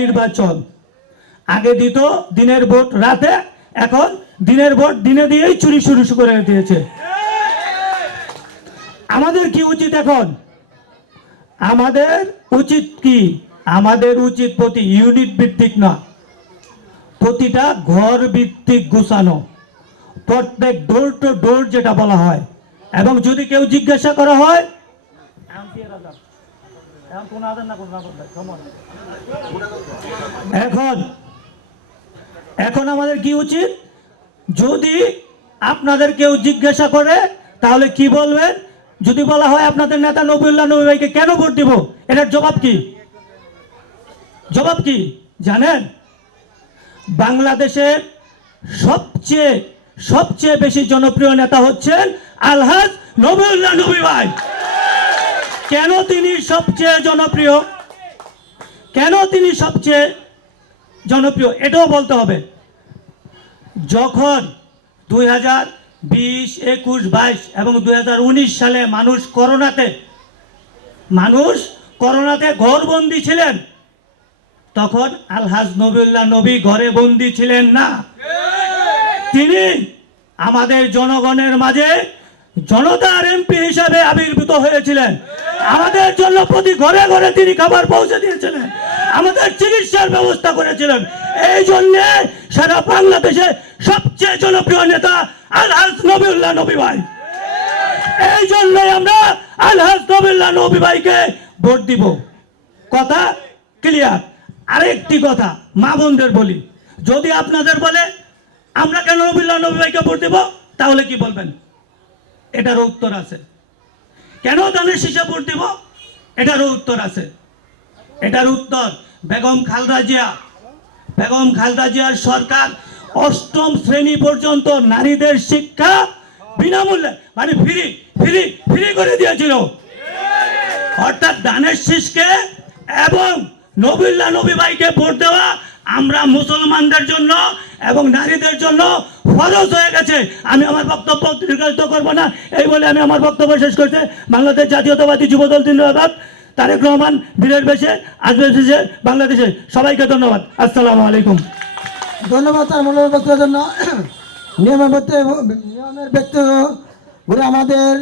নির্বাচন। আগে দিত দিনের ভোট রাতে, এখন দিনের ভোট দিনে দিয়েই চুরি শুরু করে দিয়েছে। আমাদের কি উচিত এখন? আমাদের উচিত কি? আমাদের উচিত প্রতি ইউনিট ভিত্তিক না, প্রতিটা ঘর ভিত্তিক গুছানো। প্রত্যেক ডোর টু ডোর যেটা বলা হয়। এবং যদি কেউ জিজ্ঞাসা করা হয় এখন এখন আমাদের কি উচিত? যদি আপনাদের কেউ জিজ্ঞাসা করে, তাহলে কি বলবেন? যদি বলা হয় আপনাদের নেতা নবীল্লা নবী ভাইকে কেন ভোট দিব? এটার জবাব কি? জবাব কি? জানেন? বাংলাদেশের সবচেয়ে সবচেয়ে বেশি জনপ্রিয় নেতা হচ্ছেন আলহাজ নবীউল্লাহ নবী ভাই। কেন তিনি সবচেয়ে জনপ্রিয়? কেন তিনি সবচেয়ে জনপ্রিয়? এটাও বলতে হবে। যখন দুই হাজার বিশ, একুশ, বাইশ এবং দুই হাজার উনিশ সালে মানুষ করোনাতে মানুষ করোনাতে ঘরবন্দি ছিলেন, তখন আলহাজ নবীল্লাহ নবী ঘরে বন্দি ছিলেন না। তিনি আমাদের জনগণের মাঝে জনতার এমপি হিসাবে আবির্ভূত হয়েছিলেন। আমাদের জন্য প্রতি ঘরে ঘরে তিনি খাবার পৌঁছে দিয়েছিলেন। আমাদের চিকিৎসার ব্যবস্থা করেছিলেন। এই জন্য সারা বাংলাদেশে সবচেয়ে জনপ্রিয় নেতা আলহাজ নবীউল্লাহ নবী ভাই। এই জন্যই আমরা আলহাজ নবীউল্লাহ নবী ভাইকে ভোট দিব। কথা ক্লিয়ার আরেকটি কথা মা বোনদের বলি। যদি আপনাদের বলে, আমরা কেন নবীল্লাহ নবী ভাইকে ভোট দেব? তাহলে কি বলবেন? এটার উত্তর আছে। কেন দানের শীষে ভোট দিব? এটারও উত্তর আছে। এটার উত্তর, বেগম খালদা জিয়া। বেগম খালদা জিয়ার সরকার অষ্টম শ্রেণি পর্যন্ত নারীদের শিক্ষা বিনামূল্যে মানে ফ্রি ফ্রি ফ্রি করে দিয়েছিল। অর্থাৎ দানের শীষকে এবং নবীল্লা নবী ভাইকে ভোট দেওয়া আমরা মুসলমানদের জন্য এবং নারীদের জন্য ফরজ হয়ে গেছে। আমি আমার বক্তব্য দীর্ঘায়িত করব না। এই বলে আমি আমার বক্তব্য শেষ করতে বাংলাদেশ জাতীয়তাবাদী যুবদল জিন্দাবাদ। তারেক রহমান, বীরের বেশে, আসবে বেশে বাংলাদেশে। সবাইকে ধন্যবাদ। আসসালামু আলাইকুম। ধন্যবাদ তার মূল্য বক্তব্যের জন্য। নিয়মের নিয়মের ব্যক্তি আমাদের